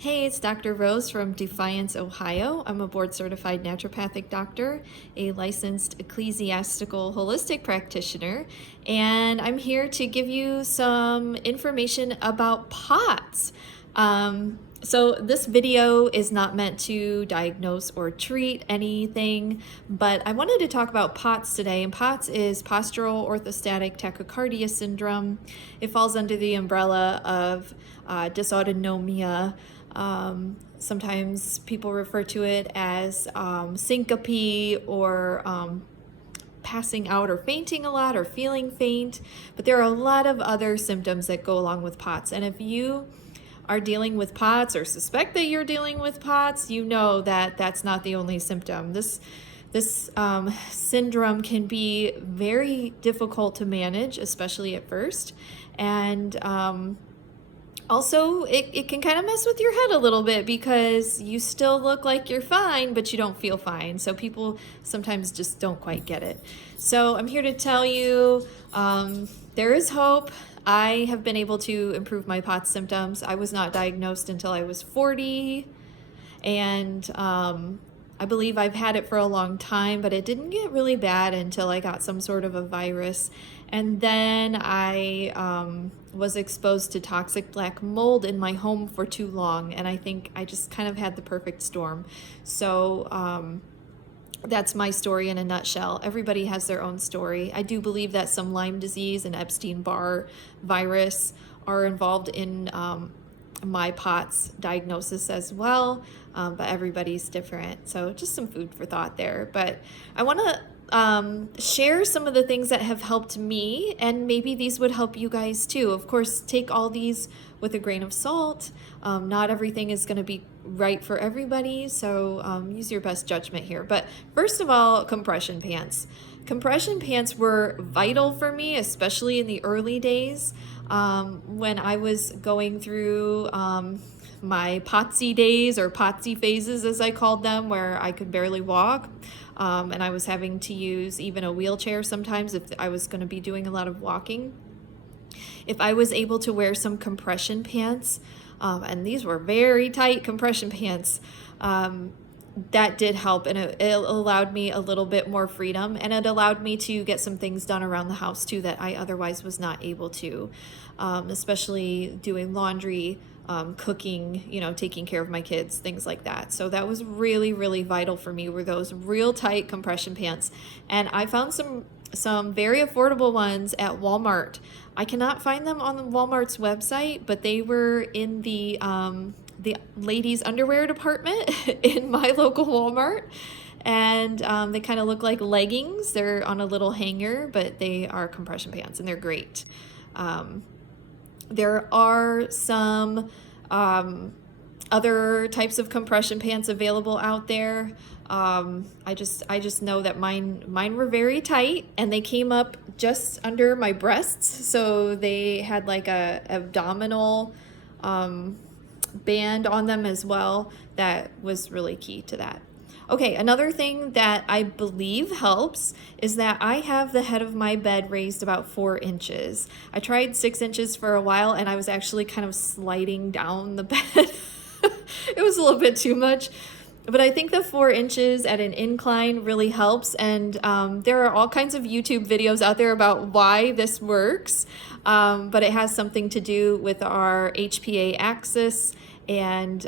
Hey, it's Dr. Rose from Defiance, Ohio. I'm a board-certified naturopathic doctor, a licensed ecclesiastical holistic practitioner, and I'm here to give you some information about POTS. So this video is not meant to diagnose or treat anything, but I wanted to talk about POTS today, and POTS is Postural Orthostatic Tachycardia syndrome. It falls under the umbrella of dysautonomia. Sometimes people refer to it as syncope or passing out or fainting a lot or feeling faint, but there are a lot of other symptoms that go along with POTS. And if you are dealing with POTS or suspect that you're dealing with POTS, you know that that's not the only symptom. This syndrome can be very difficult to manage, especially at first. And also, it can kind of mess with your head a little bit because you still look like you're fine, but you don't feel fine. So people sometimes just don't quite get it. So I'm here to tell you there is hope. I have been able to improve my POTS symptoms. I was not diagnosed until I was 40, and I believe I've had it for a long time, but it didn't get really bad until I got some sort of a virus. And then I was exposed to toxic black mold in my home for too long, and I think I just kind of had the perfect storm. So that's my story in a nutshell. Everybody has their own story. I do believe that some Lyme disease and Epstein-Barr virus are involved in my POTS diagnosis as well, but everybody's different. So just some food for thought there. But I want to share some of the things that have helped me, and maybe these would help you guys too. Of course, take all these with a grain of salt. Not everything is going to be right for everybody, so use your best judgment here. But first of all, compression pants. Compression pants were vital for me, especially in the early days when I was going through my POTS-ie days, or POTS-ie phases as I called them, where I could barely walk. And I was having to use even a wheelchair sometimes if I was going to be doing a lot of walking. If I was able to wear some compression pants, and these were very tight compression pants, that did help, and it allowed me a little bit more freedom, and it allowed me to get some things done around the house too that I otherwise was not able to, especially doing laundry, cooking, taking care of my kids, things like that. So that was really, really vital for me, were those real tight compression pants. And I found some very affordable ones at Walmart. I cannot find them on Walmart's website, but they were in the ladies' underwear department in my local Walmart. And they kind of look like leggings. They're on a little hanger, but they are compression pants, and they're great. There are some other types of compression pants available out there. I just know that mine were very tight, and they came up just under my breasts, so they had like a abdominal band on them as well. That was really key to that. Okay, another thing that I believe helps is that I have the head of my bed raised about 4 inches. I tried 6 inches for a while, and I was actually kind of sliding down the bed. It was a little bit too much, but I think the 4 inches at an incline really helps. And there are all kinds of YouTube videos out there about why this works, but it has something to do with our HPA axis and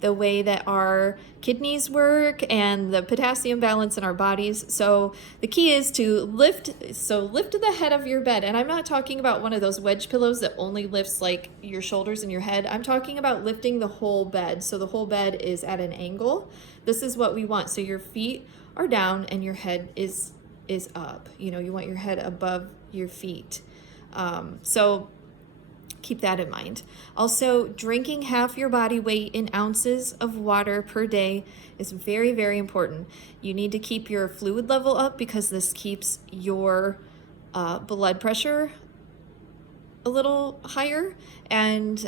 the way that our kidneys work and the potassium balance in our bodies. So the key is to lift the head of your bed. And I'm not talking about one of those wedge pillows that only lifts like your shoulders and your head. I'm talking about lifting the whole bed. So the whole bed is at an angle. This is what we want. So your feet are down and your head is up. You want your head above your feet. So keep that in mind. Also, drinking half your body weight in ounces of water per day is very, very important. You need to keep your fluid level up because this keeps your blood pressure a little higher, and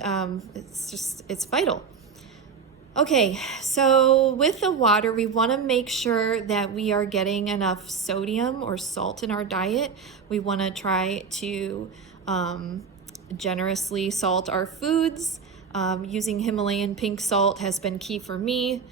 it's vital. Okay, so with the water, we want to make sure that we are getting enough sodium or salt in our diet. We want to try to generously salt our foods. Using Himalayan pink salt has been key for me.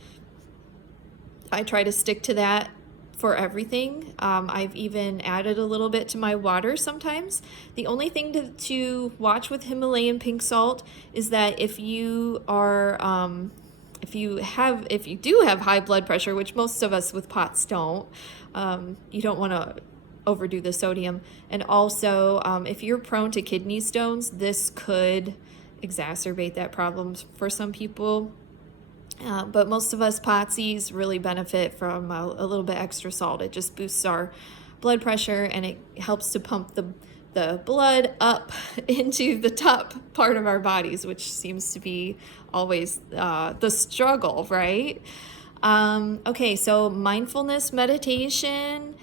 I try to stick to that for everything. I've even added a little bit to my water sometimes. The only thing to watch with Himalayan pink salt is that if you do have high blood pressure, which most of us with POTS don't, you don't want to overdo the sodium. And also, if you're prone to kidney stones, this could exacerbate that problem for some people. But most of us POTS-ies really benefit from a little bit extra salt. It just boosts our blood pressure, and it helps to pump the blood up into the top part of our bodies, which seems to be always the struggle, right? Okay, so mindfulness meditation,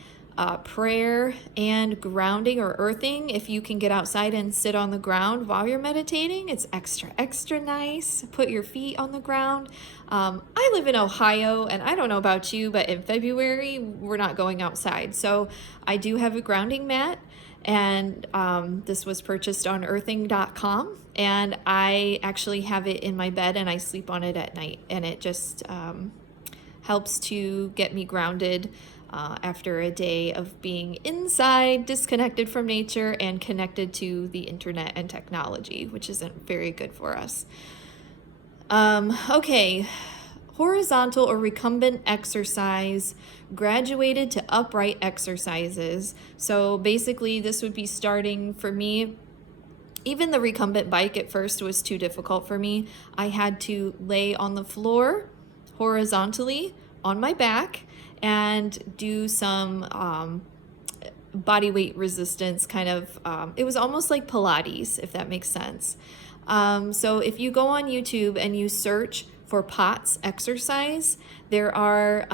prayer, and grounding or earthing. If you can get outside and sit on the ground while you're meditating, it's extra nice. Put your feet on the ground. I live in Ohio, and I don't know about you, but in February, we're not going outside. So I do have a grounding mat, and this was purchased on earthing.com, and I actually have it in my bed, and I sleep on it at night, and it just helps to get me grounded after a day of being inside, disconnected from nature, and connected to the internet and technology, which isn't very good for us. Okay, horizontal or recumbent exercise graduated to upright exercises. So basically this would be starting for me. Even the recumbent bike at first was too difficult for me. I had to lay on the floor horizontally on my back and do some body weight resistance kind of. It was almost like Pilates, if that makes sense. So if you go on YouTube and you search for POTS exercise, there are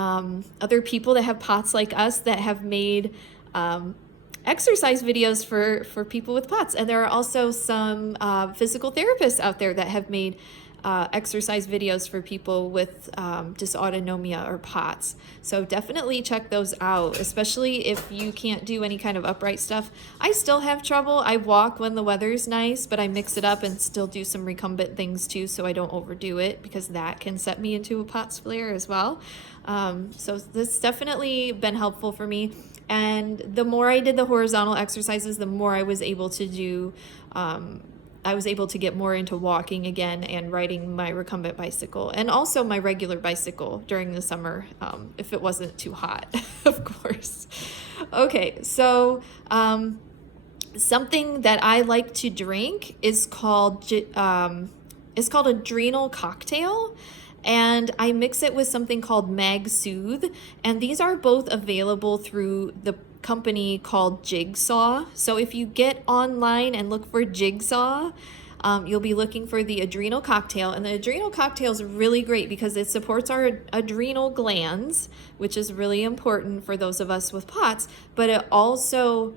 other people that have POTS like us that have made exercise videos for people with POTS. And there are also some physical therapists out there that have made exercise videos for people with dysautonomia or POTS. So definitely check those out, especially if you can't do any kind of upright stuff. I still have trouble. I walk when the weather's nice, but I mix it up and still do some recumbent things too, so I don't overdo it, because that can set me into a POTS flare as well. So this definitely been helpful for me. And the more I did the horizontal exercises, the more I was able to do I was able to get more into walking again and riding my recumbent bicycle, and also my regular bicycle during the summer, if it wasn't too hot, of course. Okay, so something that I like to drink is called Adrenal Cocktail, and I mix it with something called Mag Soothe, and these are both available through the company called Jigsaw. So if you get online and look for Jigsaw, you'll be looking for the Adrenal Cocktail, and the Adrenal Cocktail is really great because it supports our adrenal glands, which is really important for those of us with POTS, but it also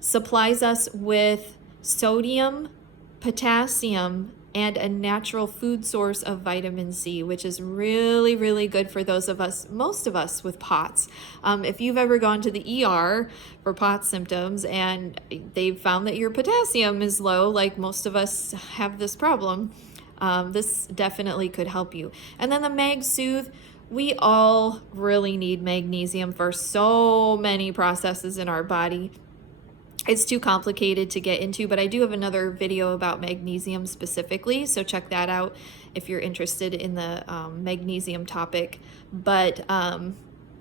supplies us with sodium, potassium, and a natural food source of vitamin C, which is really, really good for those of us, most of us with POTS. If you've ever gone to the ER for POTS symptoms and they've found that your potassium is low, like most of us have this problem, this definitely could help you. And then the Mag Soothe, we all really need magnesium for so many processes in our body. It's too complicated to get into, but I do have another video about magnesium specifically, so check that out if you're interested in the magnesium topic. But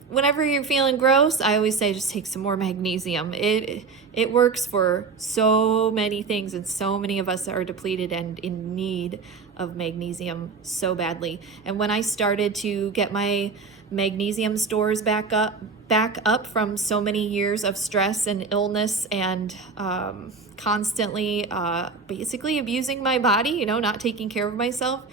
whenever you're feeling gross, I always say just take some more magnesium. It works for so many things, and so many of us are depleted and in need of magnesium so badly. And when I started to get my magnesium stores back up from so many years of stress and illness and constantly basically abusing my body, not taking care of myself.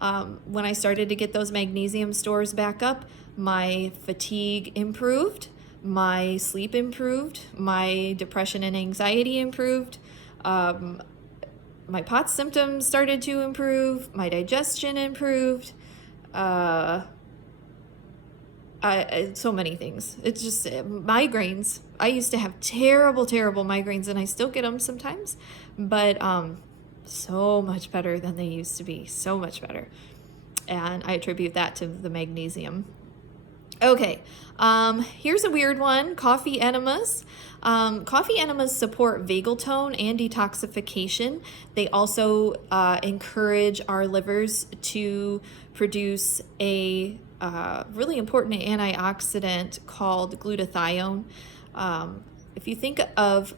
When I started to get those magnesium stores back up, my fatigue improved, my sleep improved, my depression and anxiety improved, my POTS symptoms started to improve, my digestion improved, so many things. It's just migraines. I used to have terrible migraines, and I still get them sometimes, but so much better than they used to be, so much better. And I attribute that to the magnesium. Okay, here's a weird one, coffee enemas. Coffee enemas support vagal tone and detoxification. They also encourage our livers to produce a really important antioxidant called glutathione. If you think of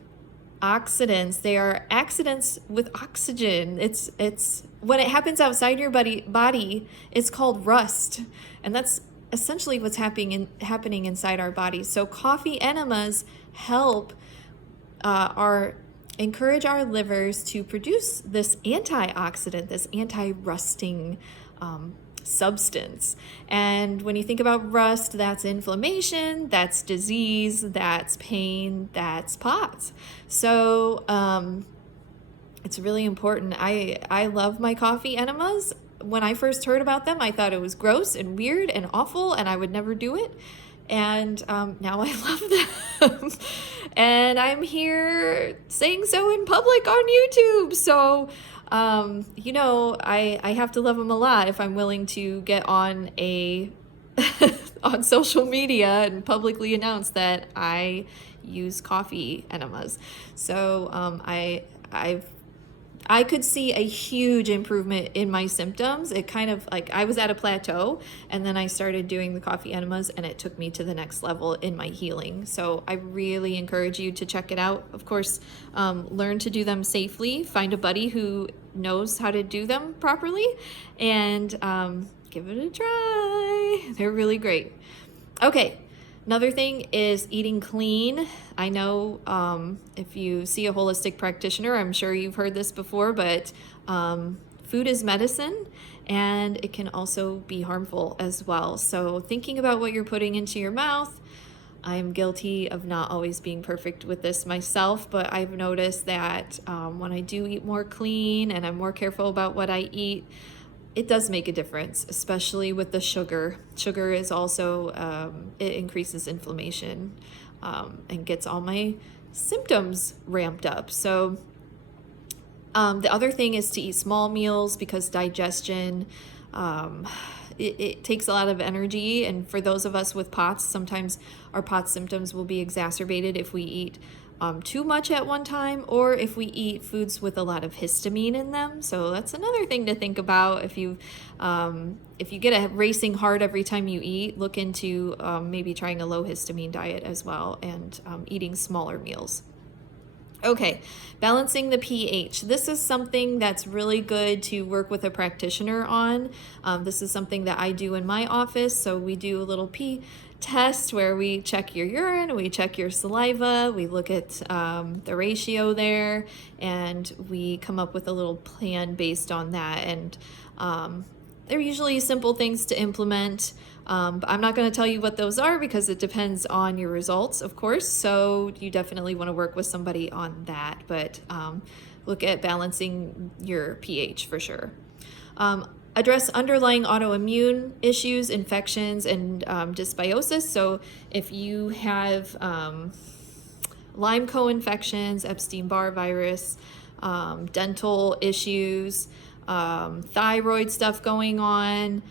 oxidants, they are accidents with oxygen. It's when it happens outside your body, it's called rust, and that's essentially what's happening inside our bodies. So coffee enemas help encourage our livers to produce this antioxidant, this anti-rusting substance. And when you think about rust, that's inflammation, that's disease, that's pain, that's POTS. So it's really important. I love my coffee enemas. When I first heard about them, I thought it was gross and weird and awful, and I would never do it. And now I love them. And I'm here saying so in public on YouTube. So, you know, I have to love them a lot if I'm willing to get on on social media and publicly announce that I use coffee enemas. So I could see a huge improvement in my symptoms. It kind of like I was at a plateau, and then I started doing the coffee enemas, and it took me to the next level in my healing. So I really encourage you to check it out. Of course, learn to do them safely. Find a buddy who knows how to do them properly, and give it a try. They're really great. Okay. Another thing is eating clean. I know if you see a holistic practitioner, I'm sure you've heard this before, but food is medicine, and it can also be harmful as well. So thinking about what you're putting into your mouth, I'm guilty of not always being perfect with this myself, but I've noticed that when I do eat more clean and I'm more careful about what I eat, it does make a difference, especially with the sugar. Sugar is also, it increases inflammation and gets all my symptoms ramped up. So the other thing is to eat small meals, because digestion, it takes a lot of energy. And for those of us with POTS, sometimes our POTS symptoms will be exacerbated if we eat too much at one time, or if we eat foods with a lot of histamine in them. So that's another thing to think about. If you get a racing heart every time you eat, look into maybe trying a low histamine diet as well, and eating smaller meals. Okay, balancing the pH. This is something that's really good to work with a practitioner on. This is something that I do in my office. So we do a little pee test where we check your urine, we check your saliva, we look at the ratio there, and we come up with a little plan based on that. And they're usually simple things to implement. But I'm not going to tell you what those are, because it depends on your results, of course. So you definitely want to work with somebody on that. But look at balancing your pH for sure. Address underlying autoimmune issues, infections, and dysbiosis. So if you have Lyme co-infections, Epstein-Barr virus, dental issues, thyroid stuff going on,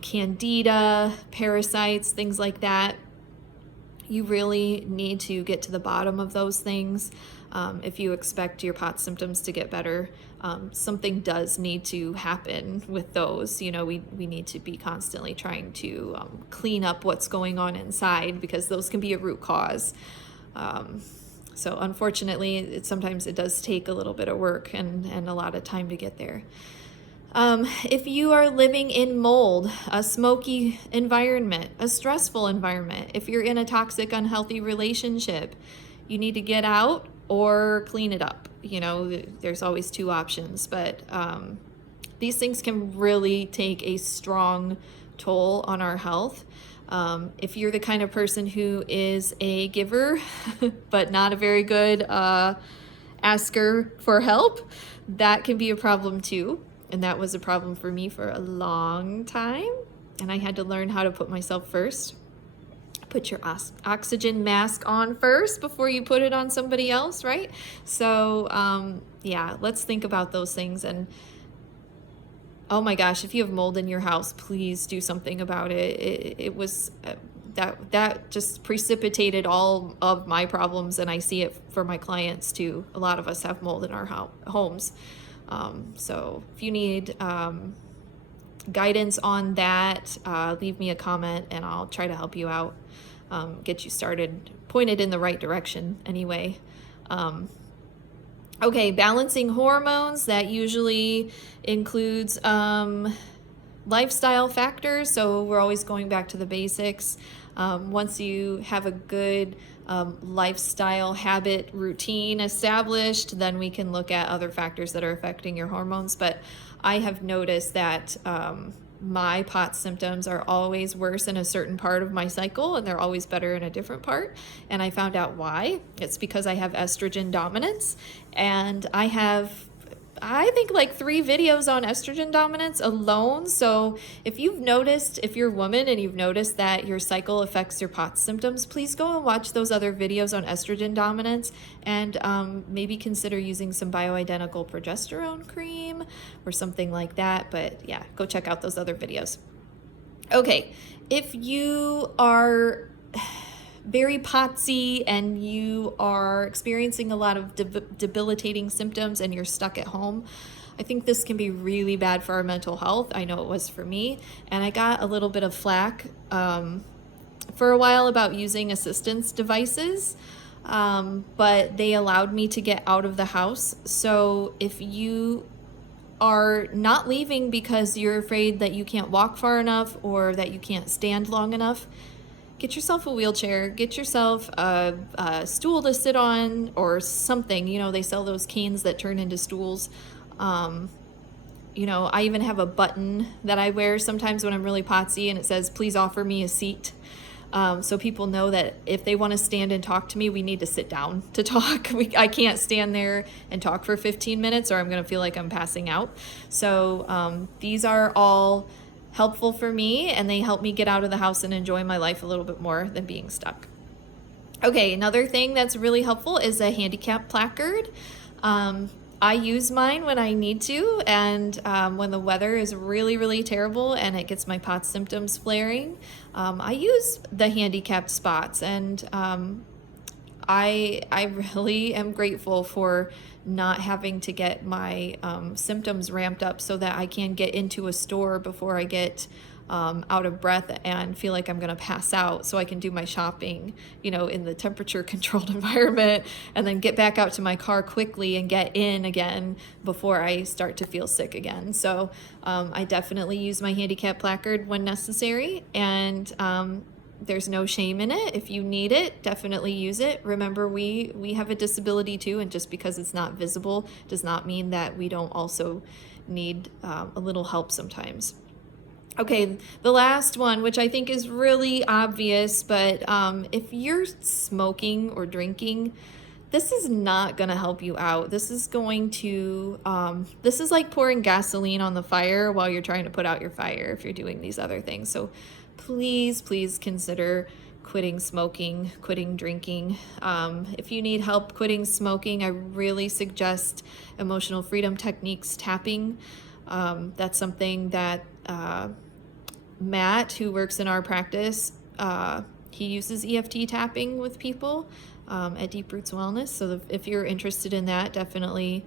candida, parasites, things like that, you really need to get to the bottom of those things. If you expect your POTS symptoms to get better, something does need to happen with those. You know, we need to be constantly trying to clean up what's going on inside, because those can be a root cause. So unfortunately, sometimes it does take a little bit of work and a lot of time to get there. If you are living in mold, a smoky environment, a stressful environment, if you're in a toxic, unhealthy relationship, you need to get out or clean it up. You know, there's always two options, but these things can really take a strong toll on our health. If you're the kind of person who is a giver, but not a very good asker for help, that can be a problem too. And that was a problem for me for a long time. And I had to learn how to put myself first. put your oxygen mask on first before you put it on somebody else, right? So yeah, let's think about those things. And oh my gosh, if you have mold in your house, please do something about it. It was that just precipitated all of my problems, and I see it for my clients too. A lot of us have mold in our homes. So if you need guidance on that, leave me a comment and I'll try to help you out, get you started, pointed in the right direction anyway. Okay, balancing hormones, that usually includes lifestyle factors. So we're always going back to the basics. Once you have a good lifestyle habit routine established, then we can look at other factors that are affecting your hormones. But I have noticed that my POTS symptoms are always worse in a certain part of my cycle, and they're always better in a different part. And I found out why. It's because I have estrogen dominance, and I think like 3 videos on estrogen dominance alone. So if you've noticed, if you're a woman and you've noticed that your cycle affects your POTS symptoms, please go and watch those other videos on estrogen dominance, and maybe consider using some bioidentical progesterone cream or something like that. But yeah, go check out those other videos. Okay, if you are very POTS-y and you are experiencing a lot of debilitating symptoms and you're stuck at home, I think this can be really bad for our mental health. I know it was for me, and I got a little bit of flack for a while about using assistance devices, but they allowed me to get out of the house. So if you are not leaving because you're afraid that you can't walk far enough or that you can't stand long enough, get yourself a wheelchair, get yourself a stool to sit on or something. You know, they sell those canes that turn into stools. You know, I even have a button that I wear sometimes when I'm really POTS-y, and it says, please offer me a seat. So people know that if they want to stand and talk to me, we need to sit down to talk. I can't stand there and talk for 15 minutes or I'm going to feel like I'm passing out. So these are all helpful for me, and they help me get out of the house and enjoy my life a little bit more than being stuck. Okay, another thing that's really helpful is a handicap placard. I use mine when I need to, and when the weather is really, really terrible and it gets my POTS symptoms flaring, I use the handicapped spots, and I really am grateful for not having to get my symptoms ramped up so that I can get into a store before I get out of breath and feel like I'm going to pass out, so I can do my shopping, you know, in the temperature controlled environment, and then get back out to my car quickly and get in again before I start to feel sick again. So I definitely use my handicap placard when necessary, and there's no shame in it. If you need it, definitely use it. Remember, we have a disability too, and just because it's not visible does not mean that we don't also need a little help sometimes. Okay, the last one, which I think is really obvious, but if you're smoking or drinking, this is not going to help you out. This is going to, this is like pouring gasoline on the fire while you're trying to put out your fire if you're doing these other things. So please, please consider quitting smoking, quitting drinking. If you need help quitting smoking, I really suggest emotional freedom techniques, tapping. That's something that Matt, who works in our practice, he uses EFT tapping with people at Deep Roots Wellness. So if you're interested in that, definitely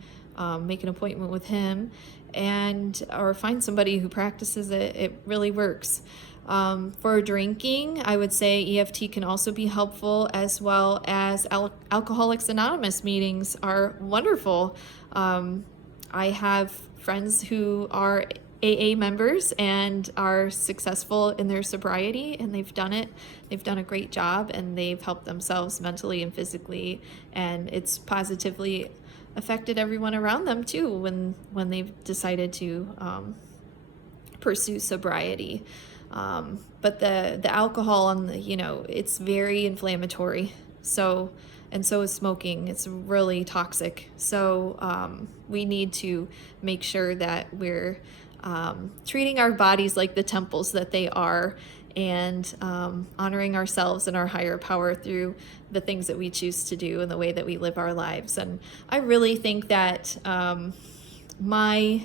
make an appointment with him, or find somebody who practices it. It really works. For drinking, I would say EFT can also be helpful, as well as Alcoholics Anonymous meetings are wonderful. I have friends who are AA members and are successful in their sobriety, and they've done it. They've done a great job, and they've helped themselves mentally and physically, and it's positively affected everyone around them too when they've decided to pursue sobriety. But the alcohol and it's very inflammatory. So is smoking. It's really toxic. So we need to make sure that we're treating our bodies like the temples that they are, and honoring ourselves and our higher power through the things that we choose to do and the way that we live our lives. And I really think that my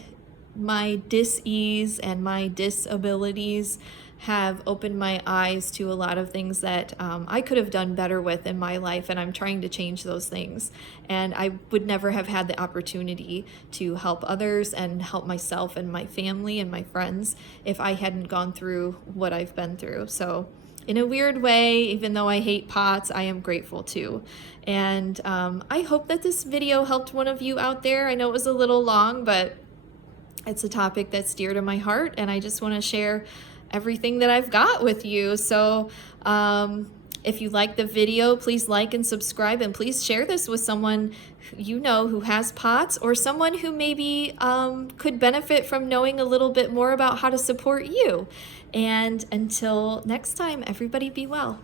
dis-ease and my disabilities have opened my eyes to a lot of things that I could have done better with in my life, and I'm trying to change those things. And I would never have had the opportunity to help others and help myself and my family and my friends if I hadn't gone through what I've been through. So in a weird way, even though I hate POTS, I am grateful too. And I hope that this video helped one of you out there. I know it was a little long, but it's a topic that's dear to my heart, and I just want to share everything that I've got with you. So if you like the video, please like and subscribe, and please share this with someone you know who has POTS, or someone who maybe could benefit from knowing a little bit more about how to support you. And until next time, everybody be well.